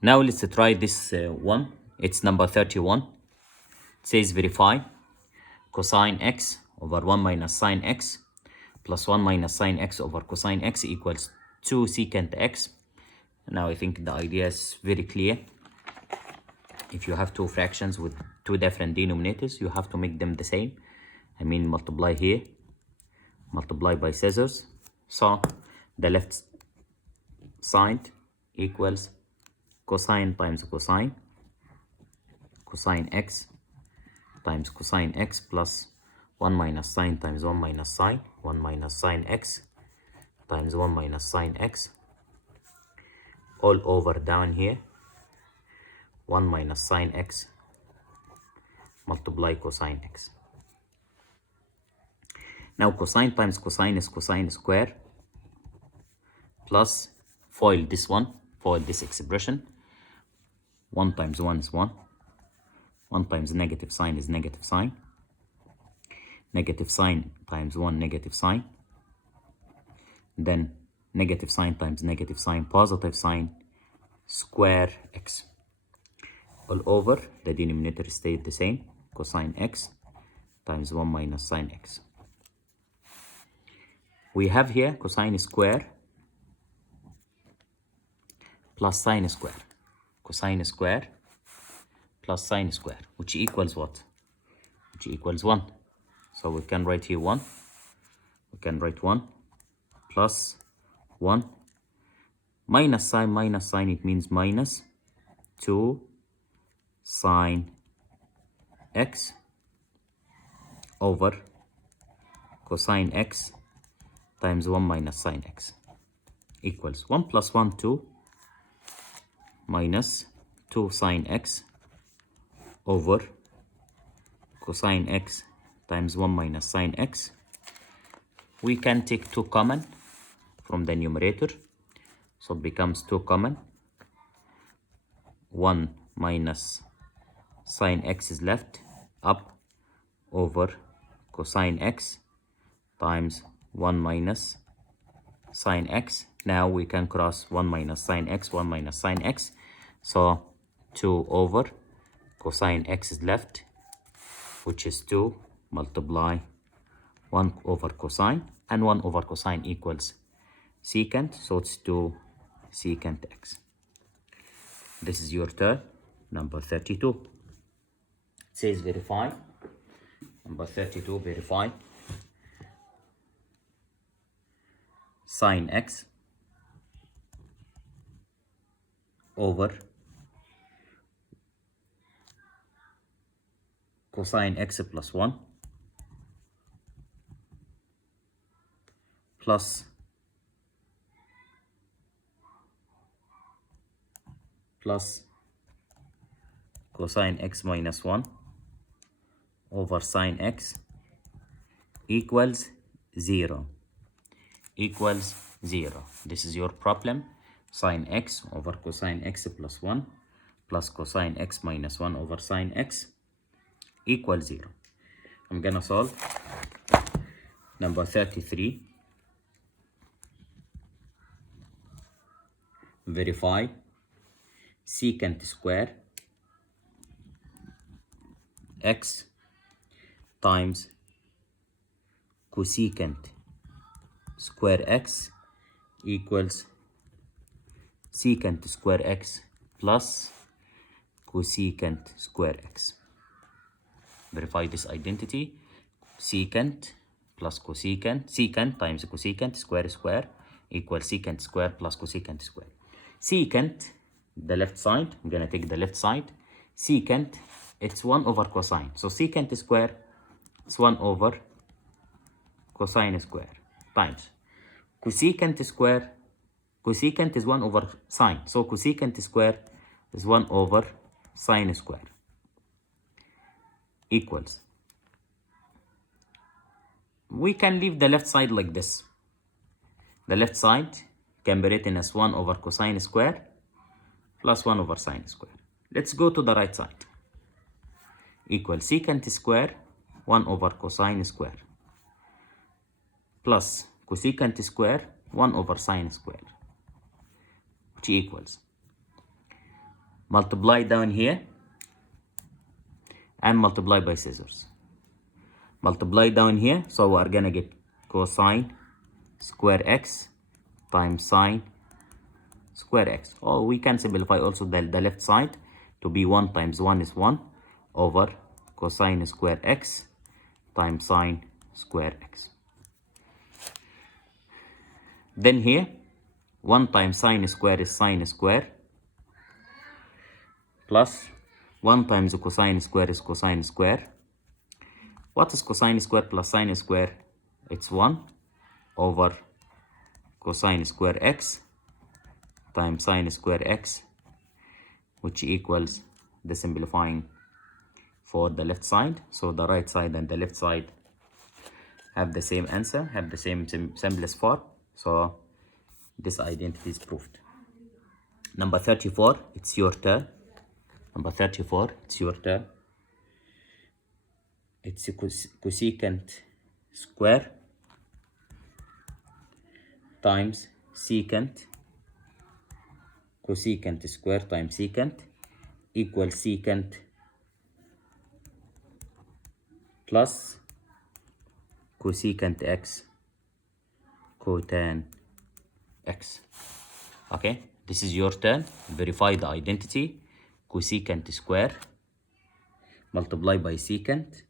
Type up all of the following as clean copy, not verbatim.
Now let's try this one. It's number 31. It says verify cosine x over 1 minus sine x plus 1 minus sine x over cosine x equals 2 secant x. Now I think the idea is very clear. If you have two fractions with two different denominators, you have to make them the same. I mean, multiply here, multiply by scissors. So the left side equals cosine times cosine, cosine x times cosine x plus 1 minus sine times 1 minus sine, 1 minus sine x times 1 minus sine x, all over down here, 1 minus sine x multiply cosine x. Now cosine times cosine is cosine square plus FOIL this one, FOIL this expression. 1 times 1 is 1. 1 times negative sign is negative sign. Negative sign times 1 negative sign. Then negative sign times negative sign, positive sign, square x. All over, the denominator stayed the same, cosine x times 1 minus sine x. We have here cosine square plus sine square. Cosine square plus sine square, which equals what? Which equals 1. So we can write here 1. We can write 1 plus 1 minus sine, it means minus 2 sine x over cosine x times 1 minus sine x equals 1 plus 1, 2 minus 2 sine x over cosine x times 1 minus sine x. We can take 2 common from the numerator, so it becomes 2 common. 1 minus sine x is left, up over cosine x times 1 minus sine x. Now we can cross 1 minus sine x, 1 minus sine x. So 2 over cosine x is left, which is 2 multiply 1 over cosine, and 1 over cosine equals secant, so it's 2 secant x. This is your turn, number 32. It says verify, number 32, verify sine x over cosine x plus 1 plus cosine x minus 1 over sine x equals 0. Equals 0. This is your problem. Sine x over cosine x plus 1 plus cosine x minus 1 over sine x equals 0. I'm gonna solve number 33. Verify secant square x times cosecant square x equals secant square x plus cosecant square x. Verify this identity. Secant plus cosecant, secant times cosecant square equals secant square plus cosecant square. Secant, the left side, I'm gonna take the left side. Secant, it's 1 over cosine. So secant square is 1 over cosine square times cosecant square. Cosecant is 1 over sine. So cosecant square is 1 over sine square equals. We can leave the left side like this. The left side can be written as 1 over cosine square plus 1 over sine square. Let's go to the right side. Equal secant square 1 over cosine square plus cosecant square 1 over sine square, which equals multiply down here and multiply by scissors. Multiply down here, so we are gonna get cosine square x times sine square x. Or we can simplify also the left side to be 1 times 1 is 1 over cosine square x times sine square x. Then here 1 times sine square is sine square plus 1 times cosine square is cosine square. What is cosine square plus sine square? It's 1 over cosine square x times sine square x, which equals the simplifying for the left side. So the right side and the left side have the same answer, have the same simplest form. So this identity is proved. Number 34, it's your turn. Number 34, it's your turn. It's a cosecant square times secant. Cosecant square times secant equals secant plus cosecant x cotan x. Okay, this is your turn. Verify the identity. Cosecant square multiply by secant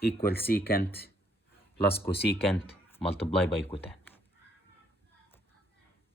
equals secant plus cosecant multiply by cotan.